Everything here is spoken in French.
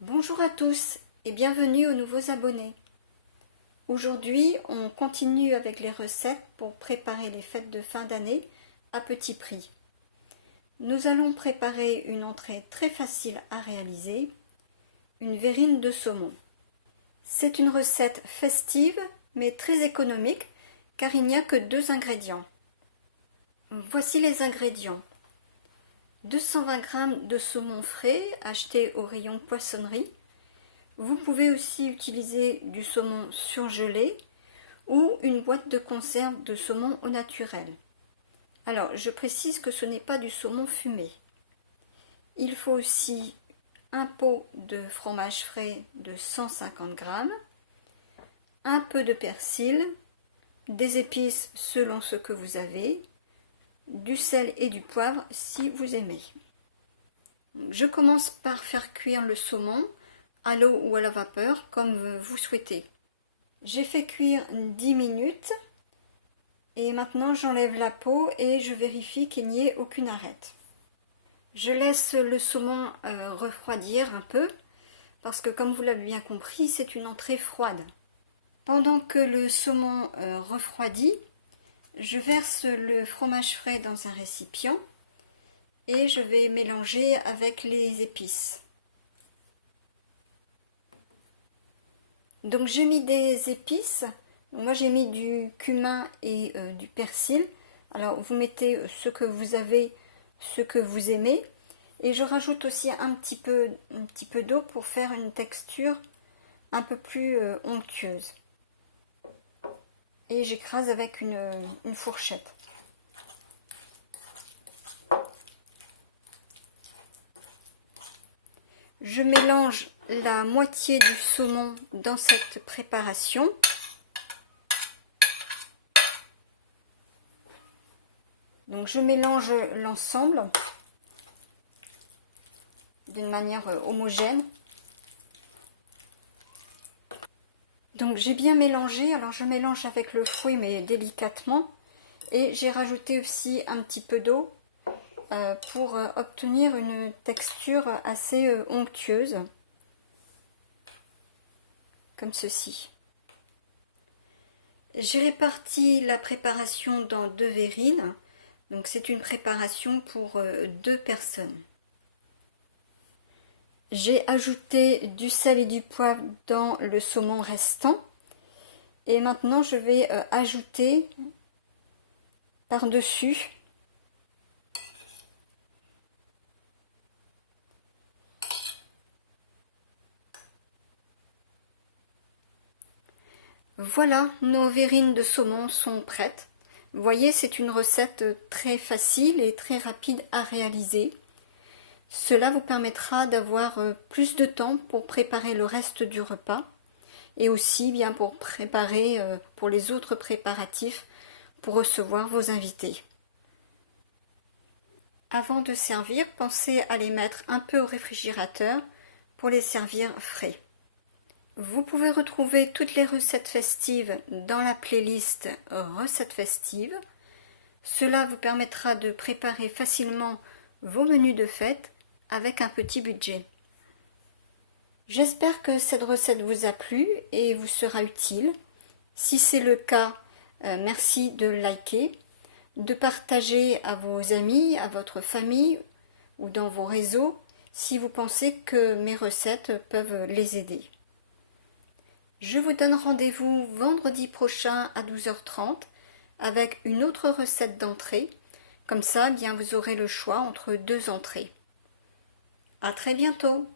Bonjour à tous et bienvenue aux nouveaux abonnés. Aujourd'hui, on continue avec les recettes pour préparer les fêtes de fin d'année à petit prix. Nous allons préparer une entrée très facile à réaliser, une verrine de saumon. C'est une recette festive mais très économique car il n'y a que 2 ingrédients. Voici les ingrédients. 220 g de saumon frais acheté au rayon poissonnerie. Vous pouvez aussi utiliser du saumon surgelé ou une boîte de conserve de saumon au naturel. Alors, je précise que ce n'est pas du saumon fumé. Il faut aussi un pot de fromage frais de 150 g, un peu de persil, des épices selon ce que vous avez, du sel et du poivre si vous aimez. Je commence par faire cuire le saumon à l'eau ou à la vapeur comme vous souhaitez. J'ai fait cuire 10 minutes et maintenant j'enlève la peau et je vérifie qu'il n'y ait aucune arête. Je laisse le saumon refroidir un peu parce que comme vous l'avez bien compris, c'est une entrée froide. Pendant que le saumon refroidit, je verse le fromage frais dans un récipient et je vais mélanger avec les épices. Donc j'ai mis des épices. Moi j'ai mis du cumin et du persil. Alors vous mettez ce que vous avez, ce que vous aimez. Et je rajoute aussi un petit peu d'eau pour faire une texture un peu plus onctueuse. Et j'écrase avec une fourchette. Je mélange la moitié du saumon dans cette préparation. Donc je mélange l'ensemble d'une manière homogène. Donc j'ai bien mélangé, alors je mélange avec le fouet mais délicatement. Et j'ai rajouté aussi un petit peu d'eau pour obtenir une texture assez onctueuse, comme ceci. J'ai réparti la préparation dans 2 verrines, donc c'est une préparation pour 2 personnes. J'ai ajouté du sel et du poivre dans le saumon restant et maintenant je vais ajouter par-dessus Voilà, nos verrines de saumon sont prêtes. Vous voyez, c'est une recette très facile et très rapide à réaliser. Cela vous permettra d'avoir plus de temps pour préparer le reste du repas et aussi bien pour préparer pour les autres préparatifs pour recevoir vos invités. Avant de servir, pensez à les mettre un peu au réfrigérateur pour les servir frais. Vous pouvez retrouver toutes les recettes festives dans la playlist Recettes festives. Cela vous permettra de préparer facilement vos menus de fête avec un petit budget. J'espère que cette recette vous a plu et vous sera utile. Si c'est le cas, merci de liker, de partager à vos amis, à votre famille ou dans vos réseaux si vous pensez que mes recettes peuvent les aider. Je vous donne rendez-vous vendredi prochain à 12h30 avec une autre recette d'entrée. Comme ça, bien, vous aurez le choix entre 2 entrées. À très bientôt!